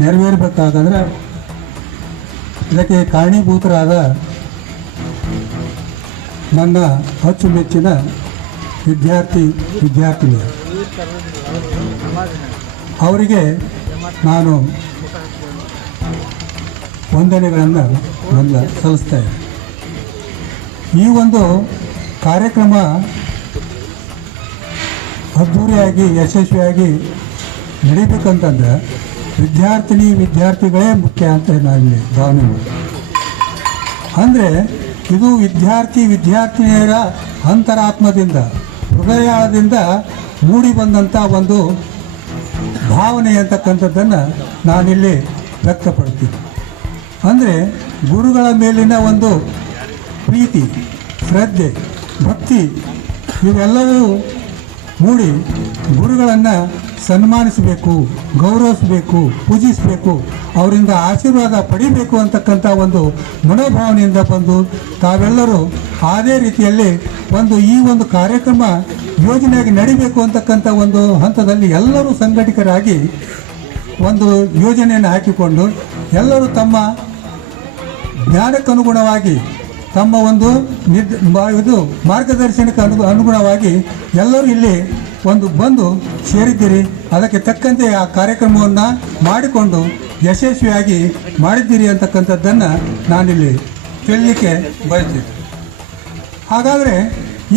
ನೆರವೇರಬೇಕಾಗಂದ್ರೆ ಇದಕ್ಕೆ ಕಾರಣೀಭೂತರಾದ ನನ್ನ ಅಚ್ಚುಮೆಚ್ಚಿನ ವಿದ್ಯಾರ್ಥಿ ವಿದ್ಯಾರ್ಥಿನಿ. ಅವರಿಗೆ ನಾನು ವಂದನೆಗಳನ್ನು ನನ್ನ ಸಲ್ಲಿಸ್ತಾ ಇದ್ದೀನಿ ಈ ಒಂದು ಕಾರ್ಯಕ್ರಮ ಅದ್ಧೂರಿಯಾಗಿ, ಯಶಸ್ವಿಯಾಗಿ ನಡಿಬೇಕಂತಂದ್ರೆ ವಿದ್ಯಾರ್ಥಿನಿ ವಿದ್ಯಾರ್ಥಿಗಳೇ ಮುಖ್ಯ ಅಂತ ನಾನಿಲ್ಲಿ ಭಾವನೆ ಅಂದರೆ ಇದು ವಿದ್ಯಾರ್ಥಿ ವಿದ್ಯಾರ್ಥಿನಿಯರ ಅಂತರಾತ್ಮದಿಂದ ಹೃದಯದಿಂದ ಮೂಡಿ ಬಂದಂಥ ಒಂದು ಭಾವನೆ ಅಂತಕ್ಕಂಥದ್ದನ್ನು ನಾನಿಲ್ಲಿ ವ್ಯಕ್ತಪಡ್ತೀನಿ ಅಂದರೆ ಗುರುಗಳ ಮೇಲಿನ ಒಂದು ಪ್ರೀತಿ, ಶ್ರದ್ಧೆ, ಭಕ್ತಿ, ಇವೆಲ್ಲವೂ ಮೂಡಿ ಗುರುಗಳನ್ನು ಸನ್ಮಾನಿಸಬೇಕು, ಗೌರವಿಸಬೇಕು, ಪೂಜಿಸಬೇಕು, ಅವರಿಂದ ಆಶೀರ್ವಾದ ಪಡಿಬೇಕು ಅಂತಕ್ಕಂಥ ಒಂದು ಮನೋಭಾವನೆಯಿಂದ ಬಂದು ತಾವೆಲ್ಲರೂ ಅದೇ ರೀತಿಯಲ್ಲಿ ಒಂದು ಈ ಒಂದು ಕಾರ್ಯಕ್ರಮ ಯೋಜನೆಯಾಗಿ ನಡಿಬೇಕು ಅಂತಕ್ಕಂಥ ಒಂದು ಹಂತದಲ್ಲಿ ಎಲ್ಲರೂ ಸಂಘಟಕರಾಗಿ ಒಂದು ಯೋಜನೆಯನ್ನು ಹಾಕಿಕೊಂಡು ಎಲ್ಲರೂ ತಮ್ಮ ಜ್ಞಾನಕ್ಕನುಗುಣವಾಗಿ, ತಮ್ಮ ಒಂದು ನಿರ್ ಇದು ಮಾರ್ಗದರ್ಶನಕ್ಕೆ ಅನು ಅನುಗುಣವಾಗಿ ಎಲ್ಲರೂ ಇಲ್ಲಿ ಒಂದು ಬಂದು ಸೇರಿದ್ದೀರಿ. ಅದಕ್ಕೆ ತಕ್ಕಂತೆ ಆ ಕಾರ್ಯಕ್ರಮವನ್ನು ಮಾಡಿಕೊಂಡು ಯಶಸ್ವಿಯಾಗಿ ಮಾಡಿದ್ದೀರಿ ಅಂತಕ್ಕಂಥದ್ದನ್ನು ನಾನಿಲ್ಲಿ ತಿಳಲಿಕ್ಕೆ ಬಯಸ್ತೀನಿ ಹಾಗಾದರೆ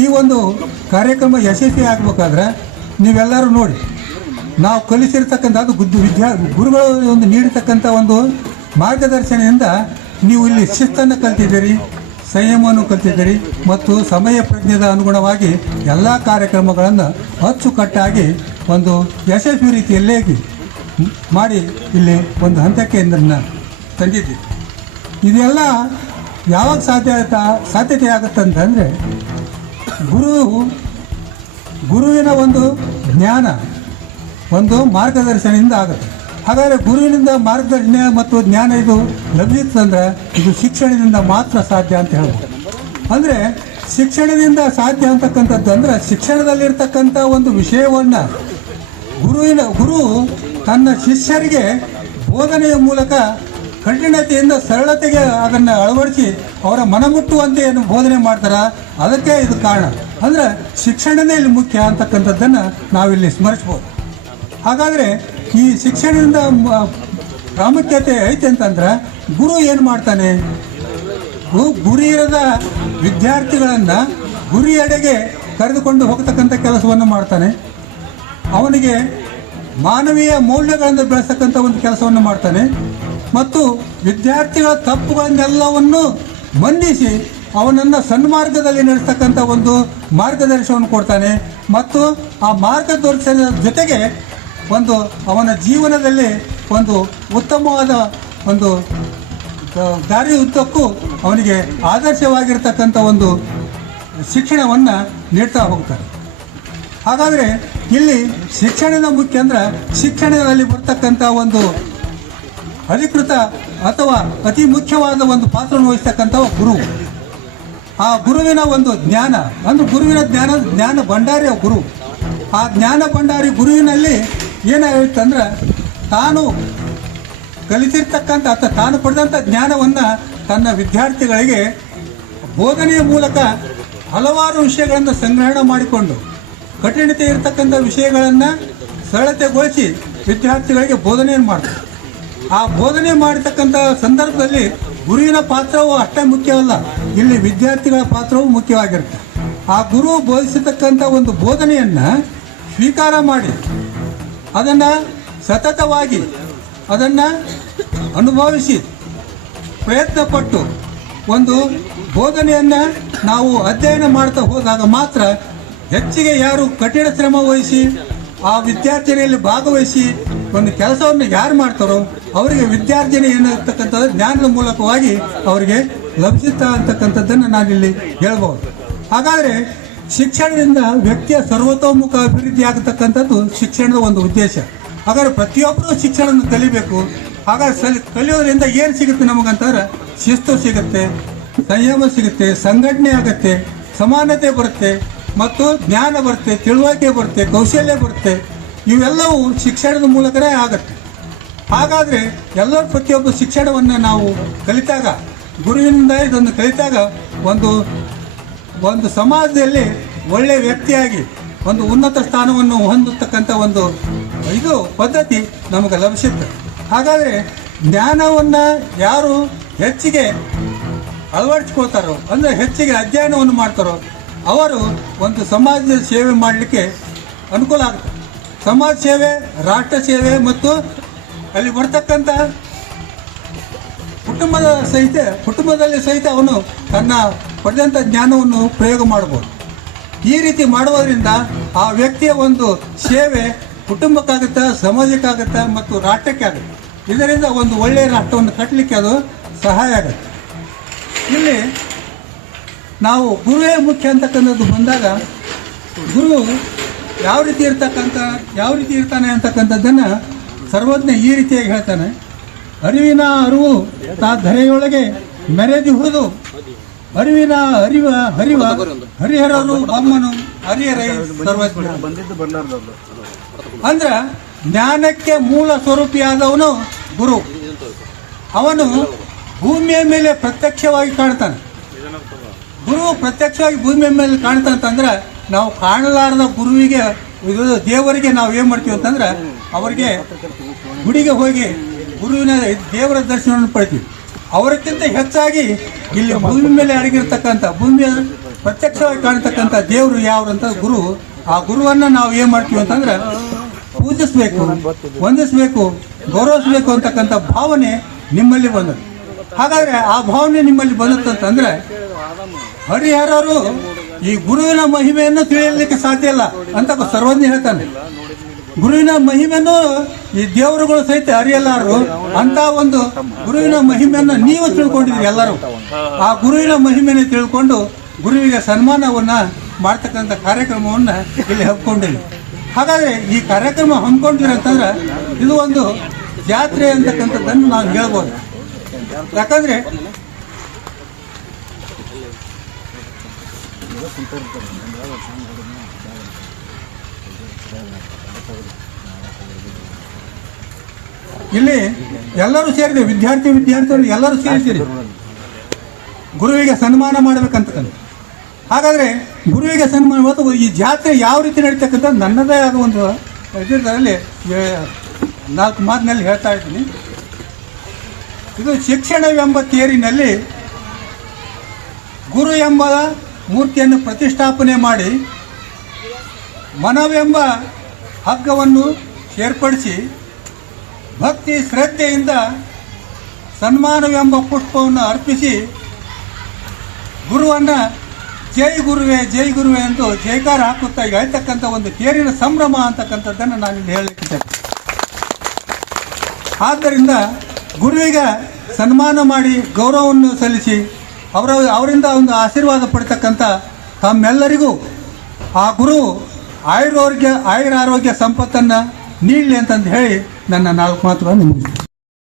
ಈ ಒಂದು ಕಾರ್ಯಕ್ರಮ ಯಶಸ್ವಿ ಆಗಬೇಕಾದ್ರೆ ನೀವೆಲ್ಲರೂ ನೋಡಿ. ನಾವು ಕಲಿಸಿರ್ತಕ್ಕಂಥ ಅದು ಗುದ್ದು ವಿದ್ಯಾ, ಗುರುಗಳು ಒಂದು ನೀಡಿರ್ತಕ್ಕಂಥ ಒಂದು ಮಾರ್ಗದರ್ಶನದಿಂದ ನೀವು ಇಲ್ಲಿ ಶಿಸ್ತನ್ನು ಕಲ್ತಿದ್ದೀರಿ. ಸಂಯಮವನ್ನು ಕಲಿತಿದ್ದೀರಿ ಮತ್ತು ಸಮಯ ಪ್ರಜ್ಞೆದ ಅನುಗುಣವಾಗಿ ಎಲ್ಲ ಕಾರ್ಯಕ್ರಮಗಳನ್ನು ಅಚ್ಚುಕಟ್ಟಾಗಿ ಒಂದು ಯಶಸ್ವಿ ರೀತಿಯಲ್ಲೇಗಿ ಮಾಡಿ ಇಲ್ಲಿ ಒಂದು ಹಂತಕ್ಕೆ ಇದನ್ನು ತಂದಿದ್ದೀವಿ ಇದೆಲ್ಲ ಯಾವಾಗ ಸಾಧ್ಯ ಆಗುತ್ತಾ ಸಾಧ್ಯತೆ ಆಗುತ್ತಂತಂದರೆ ಗುರು, ಗುರುವಿನ ಒಂದು ಜ್ಞಾನ, ಒಂದು ಮಾರ್ಗದರ್ಶನದಿಂದ ಆಗುತ್ತೆ. ಹಾಗಾದರೆ ಗುರುವಿನಿಂದ ಮಾರ್ಗದರ್ಶನ ಮತ್ತು ಜ್ಞಾನ ಇದು ಲಭಿಸುತ್ತಂದ್ರೆ ಇದು ಶಿಕ್ಷಣದಿಂದ ಮಾತ್ರ ಸಾಧ್ಯ ಅಂತ ಹೇಳ್ಬೋದು. ಅಂದರೆ ಶಿಕ್ಷಣದಿಂದ ಸಾಧ್ಯ ಅಂತಕ್ಕಂಥದ್ದು ಅಂದ್ರೆ ಶಿಕ್ಷಣದಲ್ಲಿರ್ತಕ್ಕಂಥ ಒಂದು ವಿಷಯವನ್ನು ಗುರುವಿನ, ಗುರು ತನ್ನ ಶಿಷ್ಯರಿಗೆ ಬೋಧನೆಯ ಮೂಲಕ ಕಠಿಣತೆಯಿಂದ ಸರಳತೆಗೆ ಅದನ್ನು ಅಳವಡಿಸಿ ಅವರ ಮನಮುಟ್ಟುವಂತೆ ಏನು ಬೋಧನೆ ಮಾಡ್ತಾರ? ಅದಕ್ಕೆ ಇದು ಕಾರಣ. ಅಂದ್ರೆ ಶಿಕ್ಷಣನೇ ಇಲ್ಲಿ ಮುಖ್ಯ ಅಂತಕ್ಕಂಥದ್ದನ್ನು ನಾವಿಲ್ಲಿ ಸ್ಮರಿಸ್ಬೋದು. ಹಾಗಾದರೆ ಈ ಶಿಕ್ಷಣದಿಂದ ಪ್ರಾಮುಖ್ಯತೆ ಐತೆ ಅಂತಂದ್ರೆ ಗುರು ಏನು ಮಾಡ್ತಾನೆ? ಗುರಿ ಇರದ ವಿದ್ಯಾರ್ಥಿಗಳನ್ನು ಗುರಿಯೆಡೆಗೆ ಕರೆದುಕೊಂಡು ಹೋಗ್ತಕ್ಕಂಥ ಕೆಲಸವನ್ನು ಮಾಡ್ತಾನೆ. ಅವನಿಗೆ ಮಾನವೀಯ ಮೌಲ್ಯಗಳನ್ನು ಬೆಳೆಸ್ತಕ್ಕಂಥ ಒಂದು ಕೆಲಸವನ್ನು ಮಾಡ್ತಾನೆ. ಮತ್ತು ವಿದ್ಯಾರ್ಥಿಗಳ ತಪ್ಪುಗಳನ್ನೆಲ್ಲವನ್ನು ಮನ್ನಿಸಿ ಅವನನ್ನು ಸನ್ಮಾರ್ಗದಲ್ಲಿ ನಡೆಸ್ತಕ್ಕಂಥ ಒಂದು ಮಾರ್ಗದರ್ಶನವನ್ನು ಕೊಡ್ತಾನೆ. ಮತ್ತು ಆ ಮಾರ್ಗದರ್ಶನದ ಜೊತೆಗೆ ಒಂದು ಅವನ ಜೀವನದಲ್ಲಿ ಒಂದು ಉತ್ತಮವಾದ ಒಂದು ದಾರಿ ಉದ್ದಕ್ಕೂ ಅವನಿಗೆ ಆದರ್ಶವಾಗಿರ್ತಕ್ಕಂಥ ಒಂದು ಶಿಕ್ಷಣವನ್ನು ನೀಡ್ತಾ ಹೋಗ್ತಾರೆ. ಹಾಗಾದರೆ ಇಲ್ಲಿ ಶಿಕ್ಷಣದ ಮುಖ್ಯ ಅಂದ್ರೆ ಶಿಕ್ಷಣದಲ್ಲಿ ಬರ್ತಕ್ಕಂಥ ಒಂದು ಅಧಿಕೃತ ಅಥವಾ ಅತಿ ಮುಖ್ಯವಾದ ಒಂದು ಪಾತ್ರವನ್ನು ವಹಿಸ್ತಕ್ಕಂಥ ಗುರು. ಆ ಗುರುವಿನ ಒಂದು ಜ್ಞಾನ, ಅಂದ್ರೆ ಗುರುವಿನ ಜ್ಞಾನ ಜ್ಞಾನ ಭಂಡಾರಿ ಗುರು. ಆ ಜ್ಞಾನ ಭಂಡಾರಿ ಗುರುವಿನಲ್ಲಿ ಏನಾಗಿತ್ತಂದ್ರೆ ತಾನು ಕಲಿತಿರ್ತಕ್ಕಂಥ ಅಥವಾ ತಾನು ಪಡೆದಂಥ ಜ್ಞಾನವನ್ನು ತನ್ನ ವಿದ್ಯಾರ್ಥಿಗಳಿಗೆ ಬೋಧನೆಯ ಮೂಲಕ ಹಲವಾರು ವಿಷಯಗಳನ್ನು ಸಂಗ್ರಹಣ ಮಾಡಿಕೊಂಡು ಕಠಿಣತೆ ಇರತಕ್ಕಂಥ ವಿಷಯಗಳನ್ನು ಸರಳತೆಗೊಳಿಸಿ ವಿದ್ಯಾರ್ಥಿಗಳಿಗೆ ಬೋಧನೆಯನ್ನು ಮಾಡ್ತಾರೆ. ಆ ಬೋಧನೆ ಮಾಡತಕ್ಕಂಥ ಸಂದರ್ಭದಲ್ಲಿ ಗುರುವಿನ ಪಾತ್ರವು ಅಷ್ಟೇ ಮುಖ್ಯವಲ್ಲ, ಇಲ್ಲಿ ವಿದ್ಯಾರ್ಥಿಗಳ ಪಾತ್ರವೂ ಮುಖ್ಯವಾಗಿರುತ್ತೆ. ಆ ಗುರು ಬೋಧಿಸತಕ್ಕಂಥ ಒಂದು ಬೋಧನೆಯನ್ನು ಸ್ವೀಕಾರ ಮಾಡಿ ಅದನ್ನು ಸತತವಾಗಿ ಅದನ್ನು ಅನುಭವಿಸಿ ಪ್ರಯತ್ನಪಟ್ಟು ಒಂದು ಬೋಧನೆಯನ್ನು ನಾವು ಅಧ್ಯಯನ ಮಾಡ್ತಾ ಹೋದಾಗ ಮಾತ್ರ ಹೆಚ್ಚಿಗೆ ಯಾರು ಕಠಿಣ ಶ್ರಮ ವಹಿಸಿ, ಆ ವಿದ್ಯಾರ್ಥಿನಿಯಲ್ಲಿ ಭಾಗವಹಿಸಿ ಒಂದು ಕೆಲಸವನ್ನು ಯಾರು ಮಾಡ್ತಾರೋ ಅವರಿಗೆ ವಿದ್ಯಾರ್ಜನೆ ಏನಿರ್ತಕ್ಕಂಥದ್ದು ಜ್ಞಾನದ ಮೂಲಕವಾಗಿ ಅವರಿಗೆ ಲಭಿಸುತ್ತಾ ಅಂತಕ್ಕಂಥದ್ದನ್ನು ನಾನಿಲ್ಲಿ ಹೇಳ್ಬೋದು. ಹಾಗಾದರೆ ಶಿಕ್ಷಣದಿಂದ ವ್ಯಕ್ತಿಯ ಸರ್ವತೋಮುಖ ಅಭಿವೃದ್ಧಿ ಆಗತಕ್ಕಂಥದ್ದು ಶಿಕ್ಷಣದ ಒಂದು ಉದ್ದೇಶ. ಹಾಗಾದ್ರೆ ಪ್ರತಿಯೊಬ್ಬರು ಶಿಕ್ಷಣವನ್ನು ಕಲಿಬೇಕು. ಹಾಗಾದ್ರೆ ಸಲಿ ಕಲಿಯೋದ್ರಿಂದ ಏನು ಸಿಗುತ್ತೆ ನಮಗಂತಾರೆ ಶಿಸ್ತು ಸಿಗುತ್ತೆ, ಸಂಯಮ ಸಿಗುತ್ತೆ, ಸಂಘಟನೆ ಆಗುತ್ತೆ, ಸಮಾನತೆ ಬರುತ್ತೆ, ಮತ್ತು ಜ್ಞಾನ ಬರುತ್ತೆ, ತಿಳುವಳಿಕೆ ಬರುತ್ತೆ, ಕೌಶಲ್ಯ ಬರುತ್ತೆ. ಇವೆಲ್ಲವೂ ಶಿಕ್ಷಣದ ಮೂಲಕನೇ ಆಗುತ್ತೆ. ಹಾಗಾದರೆ ಎಲ್ಲರೂ ಪ್ರತಿಯೊಬ್ಬ ಶಿಕ್ಷಣವನ್ನು ನಾವು ಕಲಿತಾಗ ಗುರುವಿನಿಂದ ಇದನ್ನು ಕಲಿತಾಗ ಒಂದು ಒಂದು ಸಮಾಜದಲ್ಲಿ ಒಳ್ಳೆಯ ವ್ಯಕ್ತಿಯಾಗಿ, ಒಂದು ಉನ್ನತ ಸ್ಥಾನವನ್ನು ಹೊಂದತಕ್ಕಂಥ ಒಂದು ಇದು ಪದ್ಧತಿ ನಮಗೆ ಲಭಿಸುತ್ತೆ. ಹಾಗಾದರೆ ಜ್ಞಾನವನ್ನು ಯಾರು ಹೆಚ್ಚಿಗೆ ಅಳವಡಿಸ್ಕೋತಾರೋ ಅಂದರೆ ಹೆಚ್ಚಿಗೆ ಅಧ್ಯಯನವನ್ನು ಮಾಡ್ತಾರೋ, ಅವರು ಒಂದು ಸಮಾಜದ ಸೇವೆ ಮಾಡಲಿಕ್ಕೆ ಅನುಕೂಲ ಆಗುತ್ತೆ. ಸಮಾಜ ಸೇವೆ, ರಾಷ್ಟ್ರ ಸೇವೆ ಮತ್ತು ಅಲ್ಲಿ ಬರ್ತಕ್ಕಂಥ ಕುಟುಂಬದ ಸಹಿತ, ಕುಟುಂಬದಲ್ಲಿ ಸಹಿತ ಅವನು ತನ್ನ ಪಡೆದಂಥ ಜ್ಞಾನವನ್ನು ಪ್ರಯೋಗ ಮಾಡ್ಬೋದು ಈ ರೀತಿ ಮಾಡುವುದರಿಂದ ಆ ವ್ಯಕ್ತಿಯ ಒಂದು ಸೇವೆ ಕುಟುಂಬಕ್ಕಾಗುತ್ತೆ, ಸಮಾಜಕ್ಕಾಗುತ್ತೆ ಮತ್ತು ರಾಷ್ಟ್ರಕ್ಕೆ ಆಗುತ್ತೆ ಇದರಿಂದ ಒಂದು ಒಳ್ಳೆಯ ರಾಷ್ಟ್ರವನ್ನು ಕಟ್ಟಲಿಕ್ಕೆ ಅದು ಸಹಾಯ ಆಗುತ್ತೆ. ಇಲ್ಲಿ ನಾವು ಗುರುವೇ ಮುಖ್ಯ ಅಂತಕ್ಕಂಥದ್ದು ಬಂದಾಗ ಗುರು ಯಾವ ರೀತಿ ಇರ್ತಕ್ಕಂಥ, ಯಾವ ರೀತಿ ಇರ್ತಾನೆ ಅಂತಕ್ಕಂಥದ್ದನ್ನು ಸರ್ವಜ್ಞ ಈ ರೀತಿಯಾಗಿ ಹೇಳ್ತಾನೆ. ಅರಿವಿನ ಅರಿವು ತಾ ಧರೆಯೊಳಗೆ ಮೆರೆದಿಹುದು ಅರಿವಿನ ಅರಿವ ಹರಿವ ಹರಿಹರರು ಬಮ್ಮನು ಹರಿಹರೈ ಸರ್ವಜ್ಞ. ಅಂದ್ರ ಜ್ಞಾನಕ್ಕೆ ಮೂಲ ಸ್ವರೂಪಿಯಾದವನು ಗುರು. ಅವನು ಭೂಮಿಯ ಮೇಲೆ ಪ್ರತ್ಯಕ್ಷವಾಗಿ ಕಾಣ್ತಾನೆ. ಗುರು ಪ್ರತ್ಯಕ್ಷವಾಗಿ ಭೂಮಿಯ ಮೇಲೆ ಕಾಣ್ತಂತಂದ್ರೆ ನಾವು ಕಾಣಲಾರದ ಗುರುವಿಗೆ ಇದು ದೇವರಿಗೆ ನಾವು ಏನು ಮಾಡ್ತೀವಿ ಅಂತಂದ್ರೆ ಅವರಿಗೆ ಗುಡಿಗೆ ಹೋಗಿ ಗುರುವಿನ ದೇವರ ದರ್ಶನವನ್ನು ಪಡಿತೀವಿ. ಅವರಕ್ಕಿಂತ ಹೆಚ್ಚಾಗಿ ಇಲ್ಲಿ ಭೂಮಿ ಮೇಲೆ ಅಡಗಿರ್ತಕ್ಕಂಥ ಭೂಮಿಯ ಪ್ರತ್ಯಕ್ಷವಾಗಿ ಕಾಣ್ತಕ್ಕಂಥ ದೇವರು ಯಾವ್ರು ಅಂತ ಗುರು, ಆ ಗುರುವನ್ನ ನಾವು ಏನು ಮಾಡ್ತೀವಿ ಅಂತಂದ್ರೆ ಪೂಜಿಸ್ಬೇಕು, ವಂದಿಸಬೇಕು, ಗೌರವಿಸಬೇಕು ಅಂತಕ್ಕಂಥ ಭಾವನೆ ನಿಮ್ಮಲ್ಲಿ ಬಂದದ್ದು. ಹಾಗಾದ್ರೆ ಆ ಭಾವನೆ ನಿಮ್ಮಲ್ಲಿ ಬಂದತ್ತಂತಂದ್ರೆ ಹರಿಹರರು ಈ ಗುರುವಿನ ಮಹಿಮೆಯನ್ನು ತಿಳಿಯಲಿಕ್ಕೆ ಸಾಧ್ಯ ಇಲ್ಲ ಅಂತ ಸರ್ವಜ್ಞ ಹೇಳ್ತಾನೆ. ಗುರುವಿನ ಮಹಿಮೆಯನ್ನು ಈ ದೇವರುಗಳು ಸಹಿತ ಅರಿಯಲಾರರು. ಅಂತ ಒಂದು ಗುರುವಿನ ಮಹಿಮೆಯನ್ನು ನೀವು ತಿಳ್ಕೊಂಡಿದ್ರಿ ಎಲ್ಲರೂ. ಆ ಗುರುವಿನ ಮಹಿಮೆಯನ್ನು ತಿಳ್ಕೊಂಡು ಗುರುವಿಗೆ ಸನ್ಮಾನವನ್ನ ಮಾಡ್ತಕ್ಕಂಥ ಕಾರ್ಯಕ್ರಮವನ್ನ ಇಲ್ಲಿ ಹಮ್ಮಿಕೊಂಡಿರಿ ಹಾಗಾದ್ರೆ ಈ ಕಾರ್ಯಕ್ರಮ ಹಮ್ಮಿಕೊಂಡಿರಂತಂದ್ರೆ ಇದು ಒಂದು ಜಾತ್ರೆ ಅಂತಕ್ಕಂಥದ್ದನ್ನು ನಾವು ಹೇಳ್ಬೋದು. ಯಾಕಂದ್ರೆ ಇಲ್ಲಿ ಎಲ್ಲರೂ ಸೇರಿದೆ, ವಿದ್ಯಾರ್ಥಿ, ವಿದ್ಯಾರ್ಥಿಗಳು ಎಲ್ಲರೂ ಸೇರಿದ್ದೀರಿ. ಗುರುವಿಗೆ ಸನ್ಮಾನ ಮಾಡಬೇಕಂತ ಹಾಗಾದ್ರೆ ಗುರುವಿಗೆ ಸನ್ಮಾನ ಈ ಜಾತ್ರೆ ಯಾವ ರೀತಿ ನಡೀತಕ್ಕಂಥ ನನ್ನದೇ ಆದ ಒಂದು ಇದರಲ್ಲಿ ನಾಲ್ಕು ಮಾತಿನಲ್ಲಿ ಹೇಳ್ತಾ ಇದ್ದೀನಿ. ಇದು ಶಿಕ್ಷಣವೆಂಬ ತೇರಿನಲ್ಲಿ ಗುರು ಎಂಬ ಮೂರ್ತಿಯನ್ನು ಪ್ರತಿಷ್ಠಾಪನೆ ಮಾಡಿ, ಮನವೆಂಬ ಹಗ್ಗವನ್ನು ಏರ್ಪಡಿಸಿ ಭಕ್ತಿ ಶ್ರದ್ಧೆಯಿಂದ ಸನ್ಮಾನವೆಂಬ ಪುಷ್ಪವನ್ನು ಅರ್ಪಿಸಿ ಗುರುವನ್ನ ಜೈ ಗುರುವೆ ಜೈ ಗುರುವೆ ಎಂದು ಜೈಕಾರ ಹಾಕುತ್ತಾ ಈಗ ಹೇಳ್ತಕ್ಕಂಥ ಒಂದು ತೇರಿನ ಸಂಭ್ರಮ ಅಂತಕ್ಕಂಥದ್ದನ್ನು ನಾನು ಇಲ್ಲಿ ಹೇಳಲಿಕ್ಕೆ ಆದ್ದರಿಂದ ಗುರುವಿಗೆ ಸನ್ಮಾನ ಮಾಡಿ ಗೌರವವನ್ನು ಸಲ್ಲಿಸಿ ಅವರ ಅವರಿಂದ ಒಂದು ಆಶೀರ್ವಾದ ಪಡ್ತಕ್ಕಂಥ ತಮ್ಮೆಲ್ಲರಿಗೂ ಆ ಗುರು ಆಯುರಾರೋಗ್ಯ ಆಯುರಾರೋಗ್ಯ ಸಂಪತ್ತನ್ನು ನೀಡಲಿ ಅಂತಂದು ಹೇಳಿ ನನ್ನ ನಾಲ್ಕು ಮಾತುಗಳನ್ನು ಮುಗಿಸ್ತೀನಿ.